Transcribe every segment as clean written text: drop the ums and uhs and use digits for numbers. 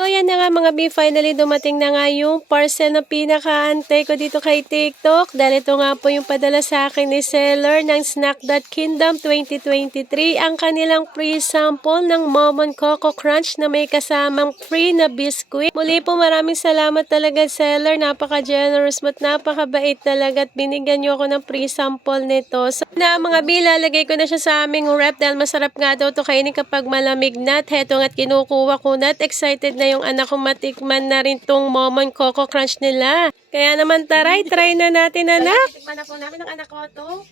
So, yan na nga mga B, finally dumating na nga yung parcel na pinakaantay ko dito kay TikTok. Dahil ito nga po yung padala sa akin ni seller ng Snack.Kingdom 2023. Ang kanilang free sample ng Momon Coco Crunch na may kasamang free na biscuit. Muli po maraming salamat talaga seller. Napaka-generous mo at napakabait talaga at binigyan nyo ako ng free sample nito. So, na mga B, lalagay ko na siya sa aming rep dahil masarap nga daw ito kainin kapag malamig na. At heto nga't kinukuha ko na at excited na yung anak ko matikman na rin tong Momon Coco Crunch nila. Kaya naman try na natin anak. Tikman na po namin ng anak ko to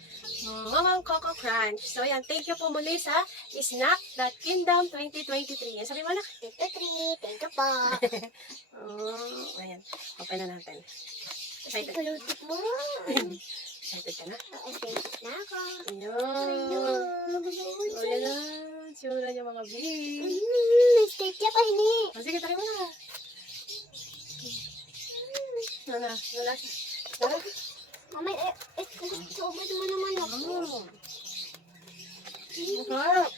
Momon Coco Crunch. So yan, thank you po muli sa Snack.Kingdom 2023. Yan, sabi mo anak. Thank you po. Ayan, open na natin. Excited. Kalutik mo. Excited ka na? Excited na ako. Ayun. O yan na. Sura niya mga big. Mistake niya pa hindi. Sige, tayo mo na. Nana. Tara. Mamay, sobrang mo naman ako. Sarap.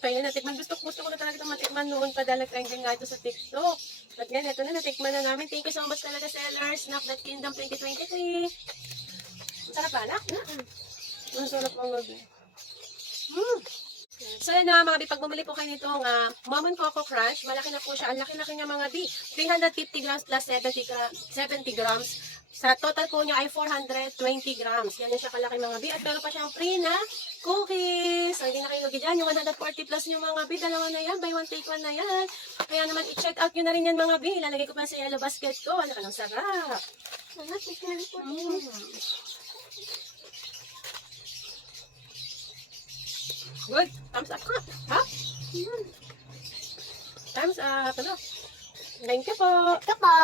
Kaya natikman. Gusto ko na talaga itong matikman noon pa dahil nag-trending nga ito sa TikTok. At ngayon, ito na natikman na namin. Thank you so much talaga sellers. Snack.Kingdom 2023. Sarap ba, anak? Ang sarap mga gabi. So yan na mga bi, pag bumili po kayo nitong Momon Coco Crunch, malaki na po siya. Ang laki-laki niya mga bi. 350 grams plus 70 grams. Sa total po niya ay 420 grams. Yan na siya kalaki mga bi. At meron pa siyang free na cookies. Hindi na kayo lugi dyan. Yung 140 plus yung mga bi, dalawa na yan. Buy one, take one na yan. Kaya naman, i-check out nyo na rin yan mga bi. Ilalagay ko pa sa yellow basket ko. Ano ka ng sarap. Sarap, tikman po. Good. Thumbs up ka. Ha? Thumbs up. Ano? Thank you po. Thank you po.